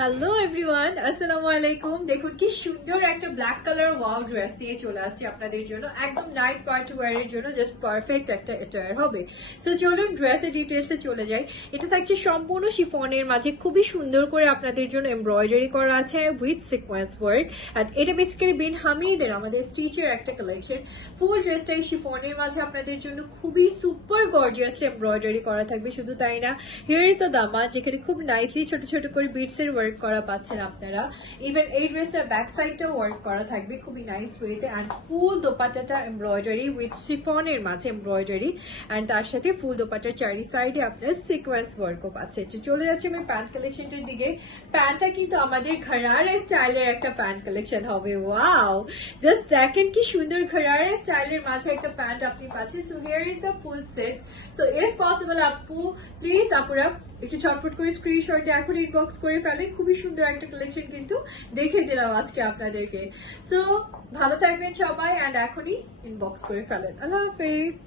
Hello everyone, আসসালামু আলাইকুম। দেখুন কি সুন্দর একটা ব্ল্যাক কালার ওয়াও ড্রেস নিয়ে চলে আসছি আপনাদের জন্য, একদম নাইট পার্টি ওয়্যারের জন্য জাস্ট পারফেক্ট একটা অ্যাটায়ার হবে। সো চলুন ড্রেসের ডিটেলসে চলে যাই। এটা থাকছে সম্পূর্ণ শিফনের মাঝে খুবই সুন্দর করে আপনাদের জন্য এমব্রয়ডারি করা আছে উইথ সিকোয়েন্স ওয়ার্ক। অ্যান্ড এটা বেসিক্যালি বিন হামিদের আমাদের স্টিচের একটা কালেকশন। ফুল ড্রেসটাই শিফনের মাঝে আপনাদের জন্য খুবই সুপার গর্জিয়াসলি এমব্রয়ডারি করা থাকবে। শুধু তাই না, হিয়ার ইজ দ্য দামা, যেখানে খুব নাইসলি ছোট ছোট করে বিটসের ওয়ার্ক করা পাচ্ছেন আপনারা। ইভেন এই ড্রেসটার ব্যাক সাইডটাও ওয়ার্ক করা থাকবে খুবই নাইস ওয়েতে। অ্যান্ড ফুল দোপাট্টাটা এমব্রয়ডারি উইথ শিফনের মাঝে এমব্রয়ডারি, অ্যান্ড তার সাথে ফুল দোপাট্টার চারি সাইডে আপনার সিকোয়েন্স ওয়ার্কও পাচ্ছে। তো চলে যাচ্ছে আমি প্যান্ট কালেকশনটার দিকে। প্যান্টটা কিন্তু আমাদের ঘরারা স্টাইলের একটা প্যান্ট কালেকশন হবে। ওয়াও, জাস্ট দেখেন কি সুন্দর ঘরারা স্টাইলের মাঝে একটা প্যান্ট আপনি পাচ্ছেন। So here is the full set. So if possible আপু, প্লিজ আপুরা একটু চটপট করে স্ক্রিনশট দিয়ে এখন ইনবক্স করে ফেলেন। খুবই সুন্দর একটা কালেকশন কিন্তু দেখে দিলাম আজকে আপনাদেরকে। সো ভালো থাকবেন সবাই, অ্যান্ড এখনই ইনবক্স করে ফেলেন। আল্লাহ হাফেজ।